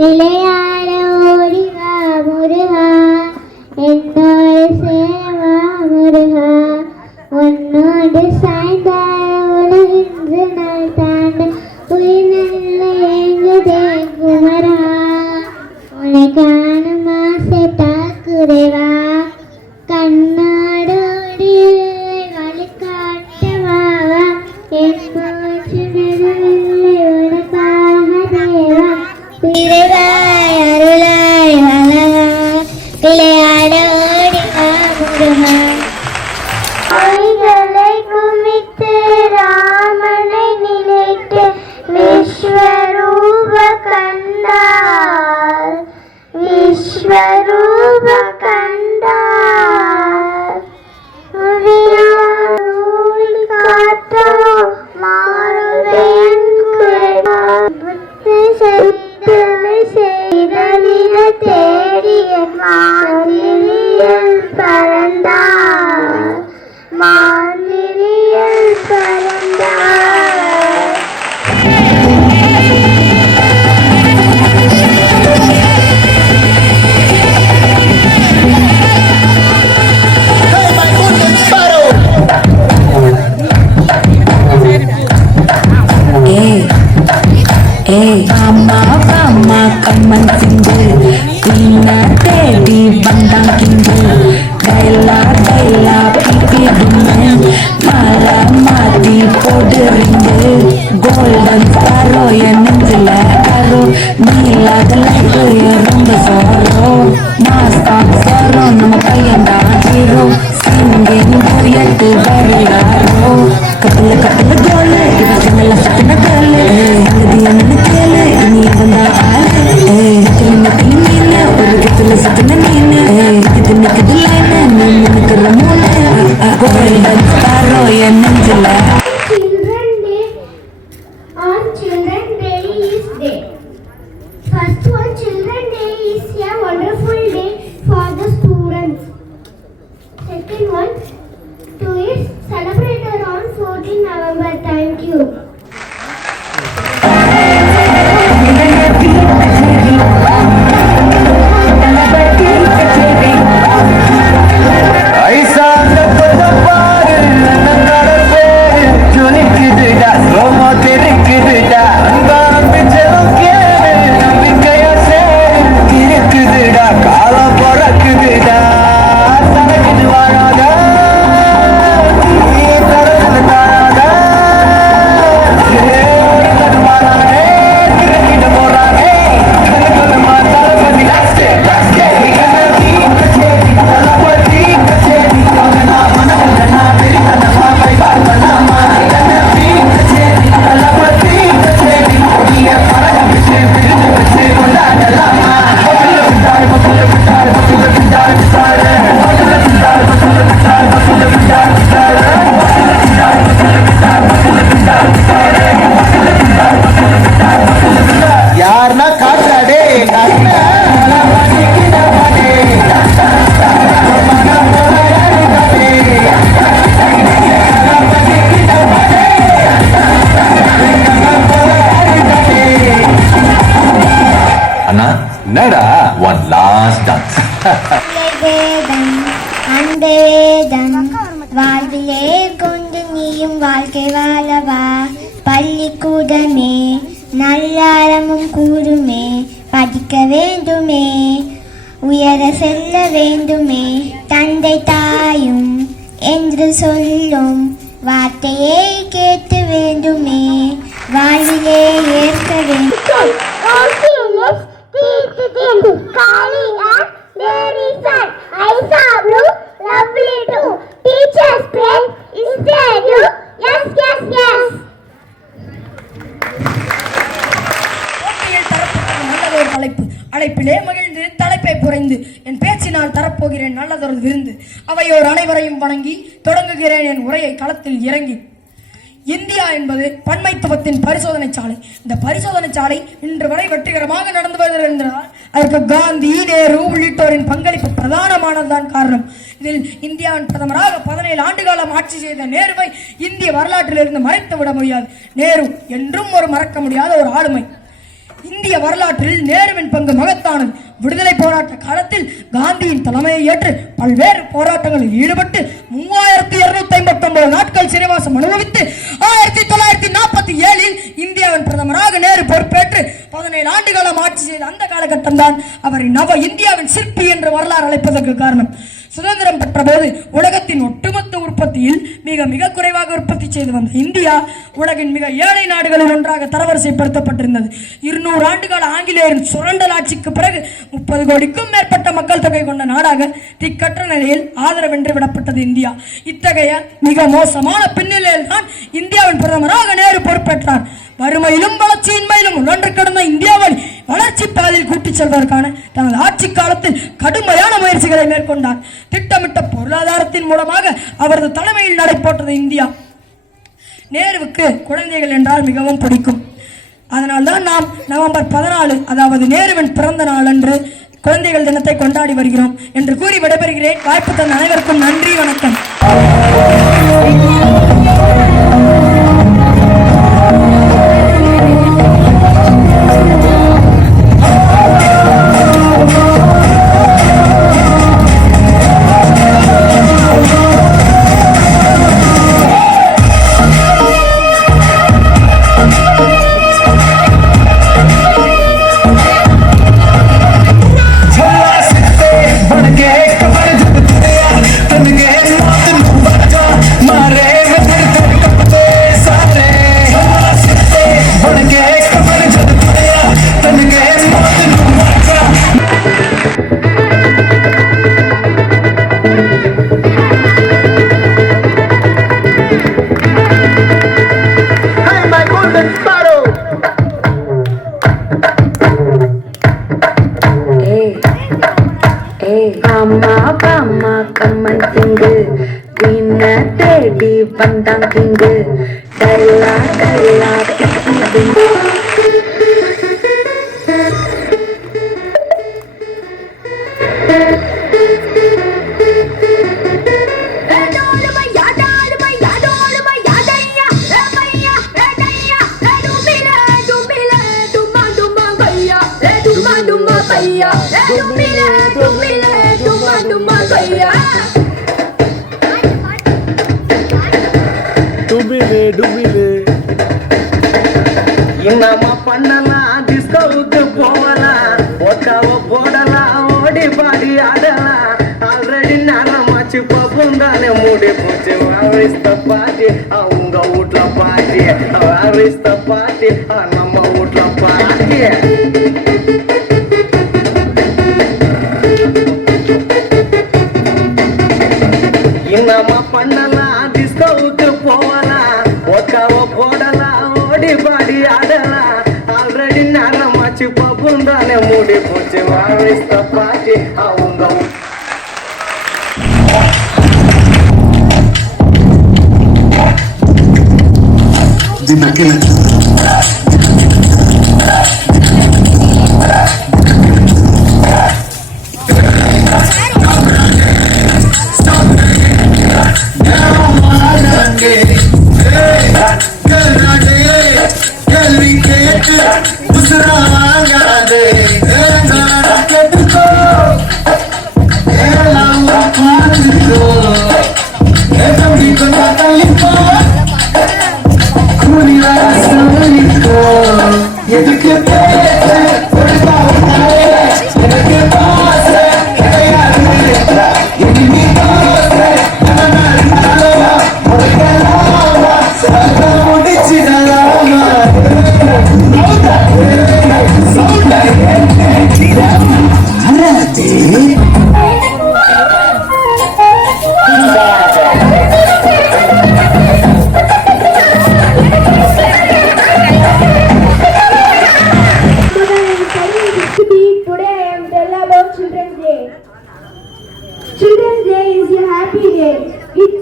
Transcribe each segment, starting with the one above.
விளையாட ஓடிவா முருகா, என்னோடு சேவா முருகா, உன்னோடு சாய்ந்த உலகின்று நாள் தாண்ட உயிர் நல்ல எங்குதே குமரா, உன்னை காணும் ஆசை தாக்குறைவா, கண்ணாடோடி வழிகாட்டவாவா, என் மூச்சு நெருவில்லை உனக்காக தேவா, பிறவாய் அருளாய் வளவா, விளையாட ஓடிவா முருகா. கைகளை குவித்து ராமனை நினைத்து விஸ்வரூப கண்டார், விஸ்வரூப கண்டார், காற்றோ மாறுவேன் குறைவா, புத்தி செலுத்தலை செய்தலின தேடிய மாதிரியில் பறந்தார், மாதிரியில் பறந்தார். அம்மா கம்மன் சிந்து தீன தேடி வந்தான் கிண்டு, கைலா கைலா பிபி மால மாத்தி போடுறீங்க, கோல்டன் ஸ்பாரோ என் நெஞ்சில கரோ, நீலாத லைட்டு ரொம்ப சோரோ, மாஸ்காக் சோரோ நம்ம பையன்தான் ஹீரோ, சிங்கிங் டூயட் வருகிறாரோ, கப்பல கப்பல கோலு இவ சின்ன சத்தின கோலு, என்ன கேளு நீ வந்தா ஆளு, மீன் ஒரு கத்துல சத்தின மீன், இது நிக்குது லைன் நினைக்கிற மூணு, கோல்டன் ஸ்பாரோ என் நெஞ்சில. Children Day on Children Day is day. First one, Children Day is a wonderful day for the students. Second one, two is celebrated on 14 November. Thank you. என்னடா one last dance. அந்த வேதம் வாழ்விலே கொண்டு நீயும் வாழ்க்கை வாழவா, பள்ளிக்கூடமே நல்லாரமும் கூறுமே, படிக்க வேண்டுமே உயர செல்ல வேண்டுமே, தந்தை தாயும் என்று சொல்லும் வார்த்தையை கேட்டு வேண்டுமே, வாழ்விலே ஏற்க வேண்டும். Calling us very sad. I saw blue, lovely too. Teacher's friend, is there you? Yes, yes, yes. நல்லதொரு தலைப்பு, அழைப்பிலே மகிழ்ந்து தலைப்பை புரைந்து என் பேச்சினால் தரப்போகிறேன் நல்லதொரு விருந்து, அவையோர் அனைவரையும் வணங்கி தொடங்குகிறேன் என் உரையை களத்தில் இறங்கி. இந்தியா என்பது பன்மைத்துவத்தின் பரிசோதனை சாலை. இந்த பரிசோதனை சாலை இன்று வரை வெற்றிகரமாக நடந்து வருகிறது என்றால் அதற்கு காந்தி, நேரு உள்ளிட்டோரின் பங்களிப்பு பிரதானமானதுதான் காரணம். இதில் இந்தியாவின் பிரதமராக 17 ஆண்டு காலம் ஆட்சி செய்த நேருவை இந்திய வரலாற்றிலிருந்து மறைத்து விட முடியாது. நேரு என்றும் ஒரு மறக்க முடியாத ஒரு ஆளுமை. இந்திய வரலாற்றில் நேருவின் பங்கு மகத்தானது. விடுதலை போராட்ட காலத்தில் காந்தியின் தலைமையை ஏற்று பல்வேறு போராட்டங்களில் ஈடுபட்டு 3259 நாட்கள் சிறைவாசம் அனுபவித்து 1947 இந்தியாவின் பிரதமராக நேரு பொறுப்பேற்று 17 ஆண்டு காலம் ஆட்சி செய்த அந்த காலகட்டம் தான் அவரை நவ இந்தியாவின் சிற்பி என்று வரலாறு அழைப்பதற்கு காரணம். சுதந்திரம் பெற்ற போது உலகத்தின் ஒட்டுமொத்த உற்பத்தியில் மிக மிக குறைவாக உற்பத்தி செய்து வந்த இந்தியா உலகின் மிக ஏழை நாடுகளில் ஒன்றாக தரவரிசைப்படுத்தப்பட்டிருந்தது. 200 ஆண்டுகால ஆங்கிலேயரின் சுரண்டல் ஆட்சிக்கு பிறகு 30 கோடிக்கும் மேற்பட்ட மக்கள் தொகை கொண்ட நாடாக திக்கற்ற நிலையில் ஆதரவின்றி விடப்பட்டது இந்தியா. இத்தகைய மிக மோசமான பின்னணியில் தான் இந்தியாவின் பிரதமராக நேரு பொறுப்பேற்றார். வறுமையிலும் வளர்ச்சியின்மையிலும் உழன்று கிடந்த இந்தியாவை வளர்ச்சி பாதையில் கூட்டிச் செல்வதற்கான தனது ஆட்சி காலத்தில் கடுமையான முயற்சிகளை மேற்கொண்டார். திட்டமிட்ட பொருளாதாரத்தின் மூலமாக அவரது தலைமையில் நடைபெற்றது இந்தியா. நேருவுக்கு குழந்தைகள் என்றால் மிகவும் பிடிக்கும். அதனால்தான் நாம் நவம்பர் 14 அதாவது நேருவின் பிறந்த நாள் அன்று குழந்தைகள் தினத்தை கொண்டாடி வருகிறோம் என்று கூறி விடைபெறுகிறேன். வாய்ப்பு தந்த அனைவருக்கும் நன்றி, வணக்கம். அம்மா கம்மன் திங்கு தின்ன தேடி வந்தான் திங்கு டல்லா டல்லா திங்கு என்னம்மா பண்ணலாம், டிஸ்கவுக்கு போகலாம், ஒட்டாவ போடலாம், ஓடி பாடி ஆடலாம். ஆல்ரெடி நேரமாச்சு பப்பும் தானே மூடி போச்சு. வாரிஸ்த பாட்டி அவங்க வீட்ல பாட்டி, வாரிஸ்த பாட்டி நம்ம வீட்ல பாட்டி. என்னம்மா பண்ணலாம், டிஸ்கவுக்கு போகலாம், ஒட்டாவ போடலாம், ஓடி பாடி ஆடலாம். ஆல்ரெடி நேரமாச்சு பப்பும் தானே மூடி போச்சு. வாரிஸ்த பாட்டி அவங்க Kuni rasa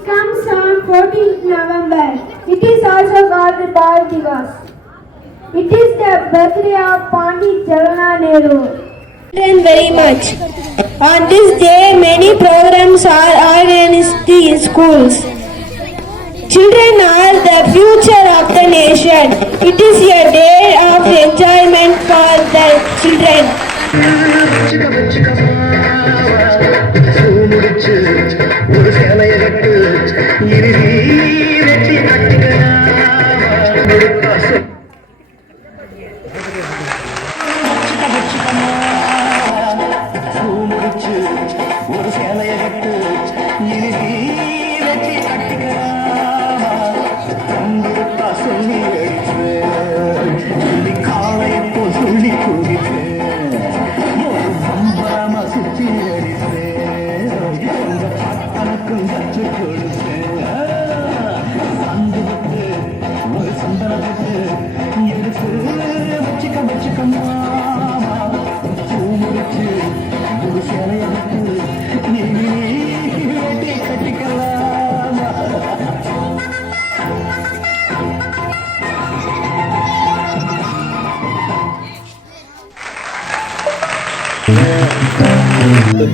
comes on 14th November. It is also called Bal Divas. It is the birthday of Pandit Jawaharlal Nehru. Thank you very much. On this day, many programs are organized in schools. Children are the future of the nation. It is a day of enjoyment for the children. ஒரு சேலைய கட்டு இறுதி வெற்றி கட்டுகிறான் ஒரு சேலைய கட்டு இறுதி வெற்றி கட்டுகிறான் சொல்லி சொல்லி காலையை போல் சொல்லி கூறிட்டேன் சம்பரமா சுற்றி அடித்தேன் தனக்கும் கற்றுக் கொடுத்தேன் சந்து விட்டு ஒரு சந்தனத்துக்கு எடுத்து வச்சுக்கம்மா பூ முடிச்சு ஒரு சேலைய விட்டு நீ வேட்டி கட்டிக்கலாம்.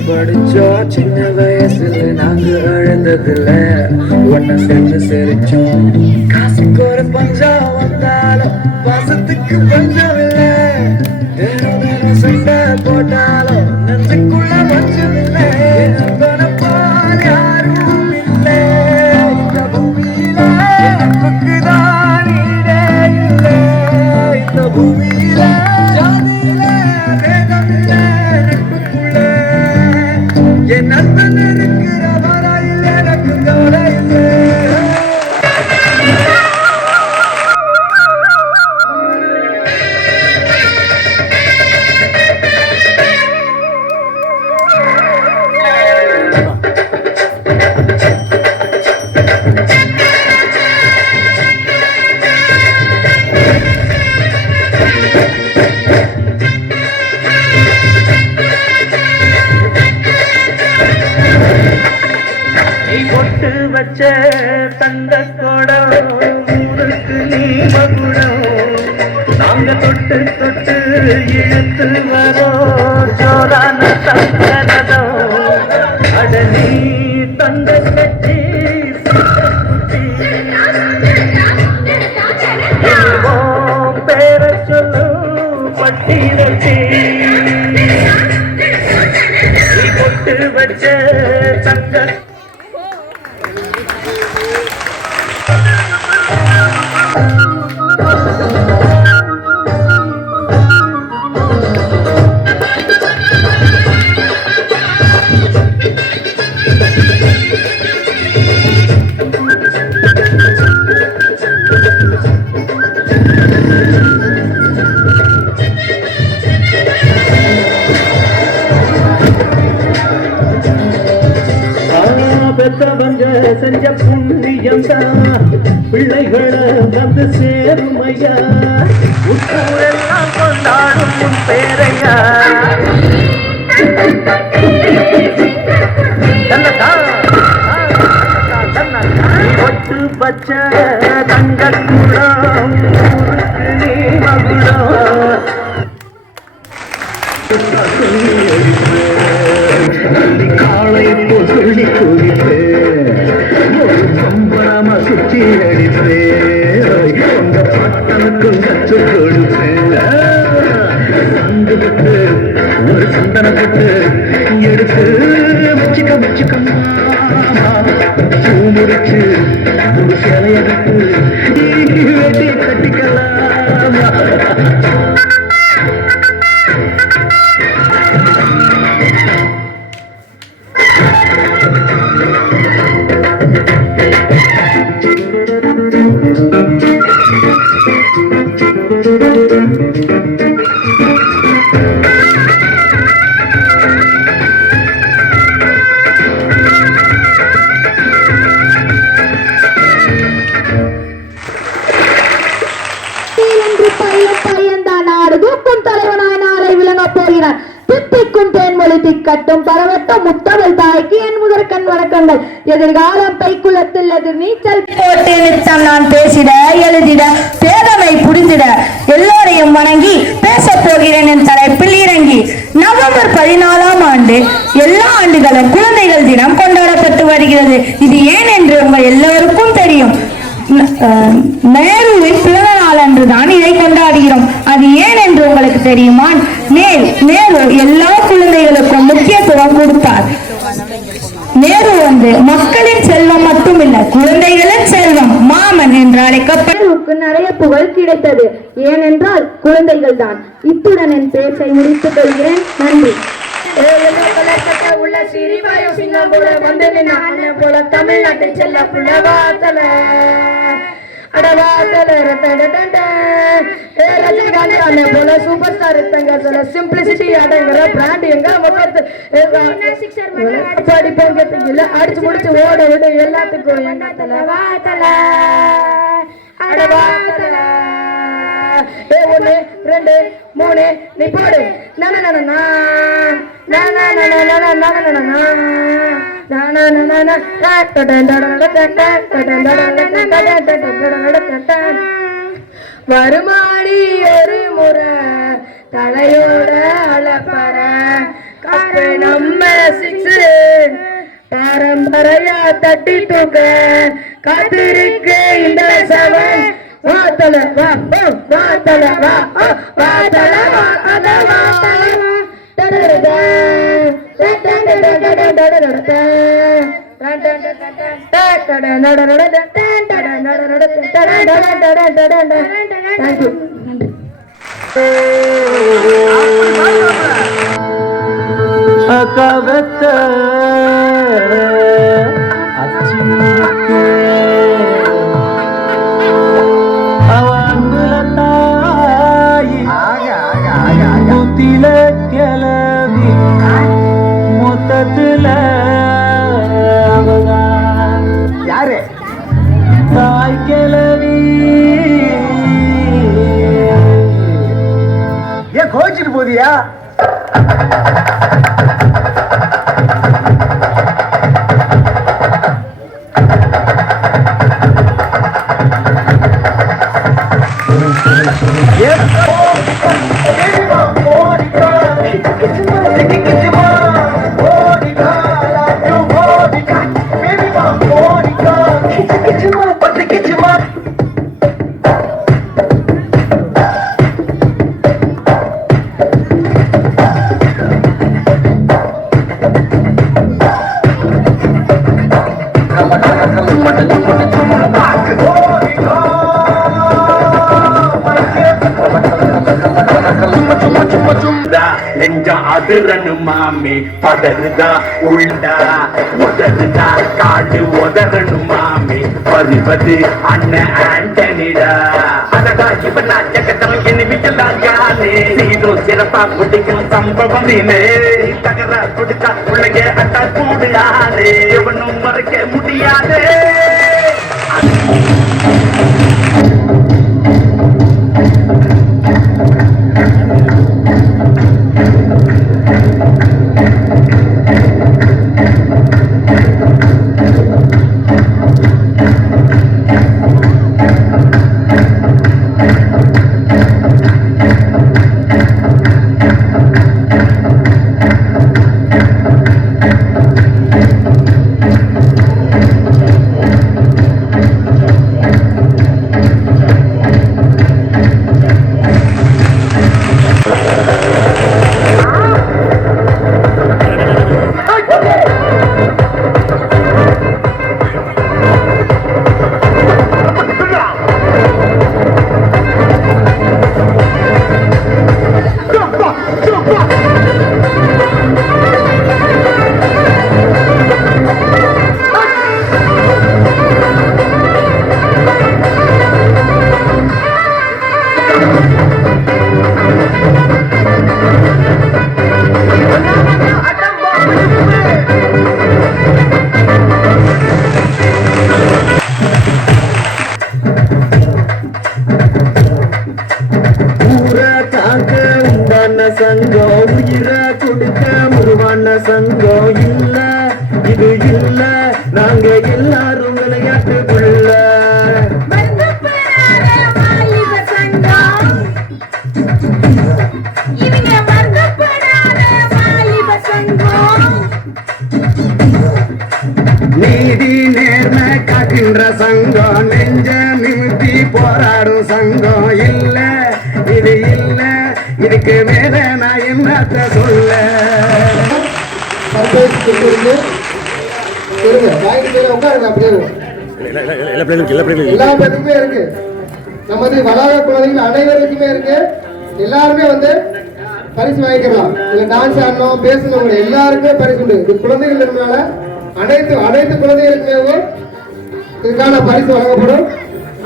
படிச்சோம் சின்ன வயசுல நாங்க அழுந்ததுல ஒன்ன சேர்ந்து சிரிச்சோம். காசுக்கு ஒரு பஞ்சம் வந்தாலும் பாசத்துக்கு பஞ்சம் இல்ல. தினம் தினம் சண்டை போட்டாலும் நெஞ்சுக்குள்ள பஞ்சம் இல்ல. போல் யாரும் இல்ல இந்த பூமியில. நமக்குதான் ஈடே இல்ல இந்த பூமியில. ஜாதியில வேதம் இல்ல நட்புக்குள்ள. என் நண்பன் இருக்கிற வரையில் எனக்கு கவலை இல்லை. பொட்டு வச்ச தந்த கொடம் ஊருக்கு நீ மகுடம். நாங்க தொட்டு தொட்டு இழுத்து வரோம் ஜோரான சங்கரதம். அட நீ தந்த கட்சி பேர சொல்லு பட்டி ரச்சி. நீ பொட்டு வச்ச தங்க பெத்தவங்க செஞ்ச புண்ணியம்தான் பிள்ளைகளை வந்து சேருமையா. ஊரெல்லாம் கொண்டாடும் உன் பேரையா. ஒட்டு பச்ச தங்க குடம் ஊருக்கு நீ மகுடம். காலை போ சொல்லி கூறிப்பேன் சம்பரமா சுற்றி அடிப்பேன். உங்க பட்டனுக்கும் கற்றுக் கொடுப்பேன். சந்து விட்டு ஒரு சந்தனத்துக்கு எடுத்து வச்சுக்கம்மா பூ முடிச்சு ஒரு சேலைய விட்டு வெட்டி கட்டிக்கலாம். பாருங்கள், எதிர்காலம் கைக்குளத்தில் அது நீச்சல் போட்டு நிறுத்தம் நான் பேசிட எழுதிட பேதமை புரிந்திட எல்லோரையும் வணங்கி பேச போகிறேன் என் தலைப்பில் இறங்கி. நவம்பர் 14ஆம் ஆண்டு எல்லா ஆண்டுகளும் குழந்தைகள் தினம் கொண்டாடப்பட்டு வருகிறது. இது ஏன் என்று உங்கள் எல்லோருக்கும் தெரியும். நேருவின் பிறந்த நாள் அன்றுதான் இதை கொண்டாடுகிறோம். அது ஏன் என்று உங்களுக்கு தெரியுமா? நேரு எல்லா குழந்தைகளுக்கும் முக்கியத்துவம் கொடுத்தார். நேரு மக்களின் செல்வம் மட்டுமில்லை, குழந்தைகளின் செல்வம். மாமன் என்று அழைக்கப்பட்ட நிறைய புகழ் கிடைத்தது. ஏனென்றால் குழந்தைகள் தான். இத்துடன் என் பேச்சை முடித்துக் கொள்கிறேன். நன்றி. உள்ள சிறிவாயு சிங்கம் போல வந்து நின்ன போல தமிழ்நாட்டை செல்ல புலவாத்தல ரஜினிகாந்த் போல சூப்பர் ஸ்டார் இருப்பாங்க சொல்ல சிம்பிளிசிட்டி அடங்குற பிராண்ட் எங்க படிப்போம் இல்ல அடிச்சு முடிச்சு ஓட விட எல்லாத்துக்கும் எங்க தல வாத்தல அடவாத்தல 1 2 3 நீ போடு வருமாடி ஒரு முறை தலையோட அலப்பற கப்பு நம்ம 6 பரம்பரையா தட்டி தூக்க காத்திருக்கு இந்த 7 வாத்தல வா வாத்தல வா வாத்தல வா வாத்தல கோச்சிட்டு போதியா? அதிரனு மாமே பதறுதா உள்டா உதறுதா காடு உதறனு மாமே பறிவது அண்ணன் ஆண்டனிடா அதடா இவன் ஜகத்தம் எனிமிக்கலாம் யானே நீரும் சிறப்பா குடிக்கும் சம்பவம் நீனே தகரா கொடுத்தா உலக அட்டா கூடுயானே எவனும் மறைக்க முடியாதே. நின்ற சங்கம் நெஞ்ச நிமித்தி போராடும் சங்கம் இல்ல இது இல்ல இதுக்கு மேல நான் என்னத்த சொல்ல. எல்லா பேருக்குமே இருக்கு. நமது வளாக குழந்தைகள் அனைவருக்குமே இருக்கு. எல்லாருமே வந்து பரிசு வாங்கிக்கலாம். இல்ல டான்ஸ் ஆடணும் பேசணும் எல்லாருக்குமே பரிசு உண்டு. இது குழந்தைகள் இருக்கிறதுனால அனைத்து குழந்தைகளுக்குமே இதுக்கான பரிசு வழங்கப்படும்.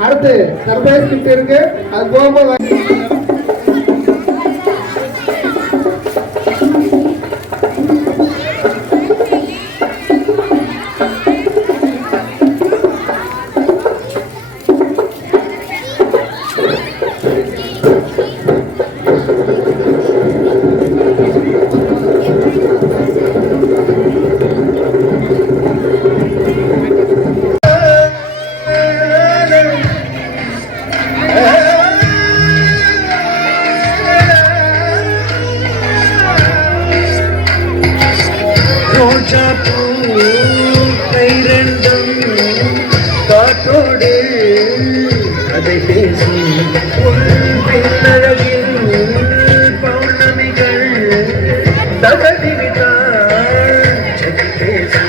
அடுத்து சர்ப்ரைஸ் கிஃப்ட் இருக்கு. அது போகும்போது ரோஜா பூ கைரெண்டும் காற்றோடு அதை பேசி பின்னழகில் பௌர்ணமிகள் தகதிவிதான் பேசி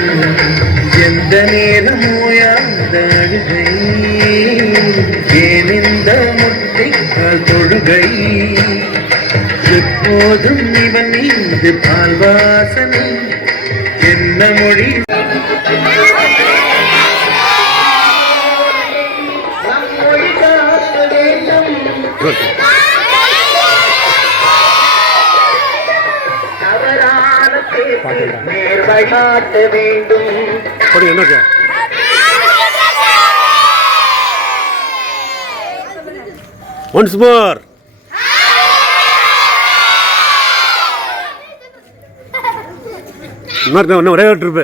எந்த நேரமோ யாந்த அழுகை ஏன் இந்த முட்டைக்கால் தொழுகை எப்போதும் இவன் மீது பால் வாசனை என்ன மொழி தவறான நேர்வழி காட்ட வேண்டும். Once more. இன்னும் ஒரே ஒரு ட்ரிப்பு.